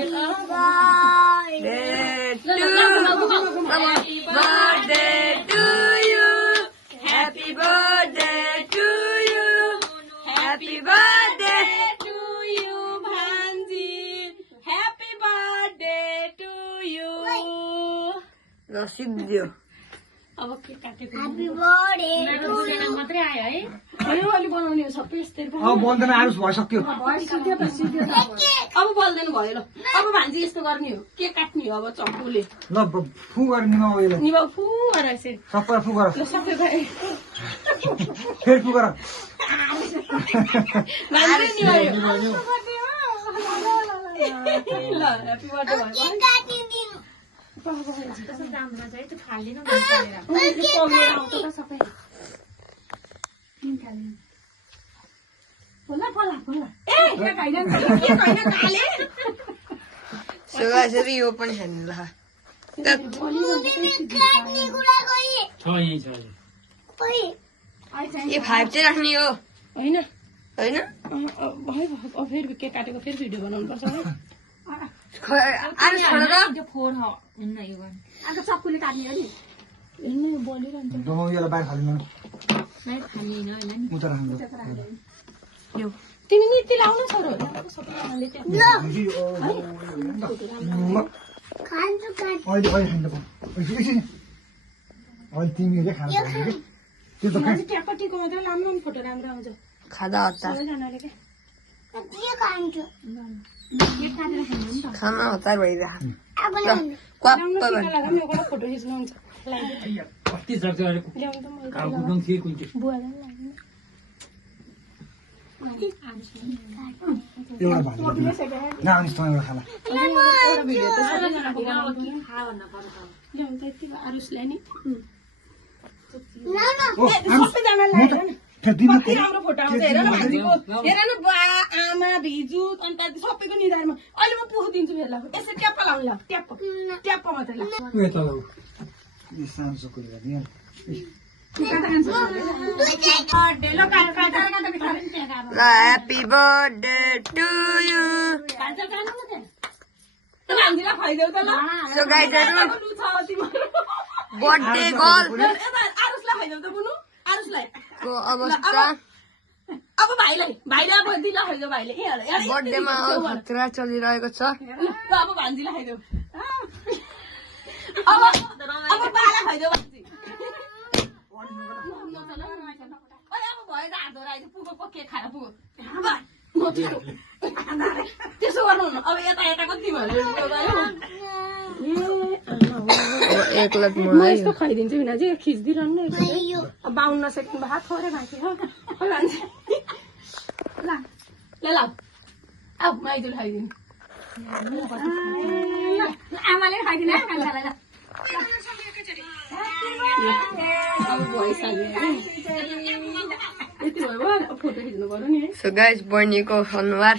Happy birthday to you. Happy birthday to you, Bhanji. Happy birthday to you. Nasidio. अब के काटेको happy birthday मेरो दुईजना मात्रै आयो है यो अलि बनाउने हो सबै यस्तै अब बोल्दैन आरुस भइसक्यो अब बोल्दैन भयो ल अब भान्जी यस्तो गर्ने हो के काट्ने हो अब चक्कुले ल फु गर्ने न अहिले निबा फु गरेर यसरी सबै फु गर ल सबै गए फेरि फु गर भान्जी नि आयो ल हैप्पी बर्थडे भयो काटिदिनु त्यसो दाममा चाहिँ त्यो फाल्दिन पगेर आउँछ त सबै बोला बोला बोला ए के खाइदैन के खाइन काले सुगासरी यो पनि छैन ल काट्ने कुरा गई छ यही छ ओइ ये 5 चाहिँ राख्ने हो हैन हैन भयो फेरि के काटेको फेरि भिडियो बनाउनु पर्छ है आरो छोड र त्यो फोन हो हैन यो गर्न आको चक्कुले काट्ने हो नि हैन बोलिरहन्छ दमो यसलाई बाहिर फाल्नु नै फाल्दिन हैन नि उता राख्नु यो तिमी नीति लाउन छोरो सबैजनाले त्यहाँ खान्छ काट अहिले खान्छ अहिले तिमीले खान्छ त्यो त ट्यापटीको मात्रै लाम्नु फोटो राम्रो आउँछ खादा हत्ता सबैजनाले के खान्छ खाना हतार भइरहेको फोटो खिच्नु हुन्छ आरुसलाई नि कति राम्रो फोटो आउँछ हेर न भान्जीको हेर न बा आमा भिजु अन्त सबैको निधारमा अहिले म पुख दिन्छु फेरि ल यसै ट्याप्प लाउनु ल ट्याप्प मात्रै ल ह्याप्पी बर्थडे टु यु भान्जीलाई खुवाइदेऊ त ल बर्थडे गर्ल आरुसलाई खुवाइदेऊ त बुनु आरुसलाई अवस्था अब भाइलाई अब दिला खाइदेऊ भाइले बर्थडेमा खतरा चलिरहेको छ अब भान्जीलाई खाइदेऊ अब बाला खाइदेऊ भान्जी ओइ अब भयो त हात धराइदियो पुगो के खाएर पुगो त्यसो गर्नुहुन्न अब यता यताको तिमीहरू म यस्तो खाइदिन्छु बिना चाहिँ खिच्दिरहनु 52 सेकेन्ड बाद थोरै भाँच्यो खै भान्जी ल अब माइदुल खाइदिनु आमाले खाइदिनु अब भइसक्यो यति भयो फोटो खिच्नु पर्यो नि है सो गाइस बहिनीको अनुहार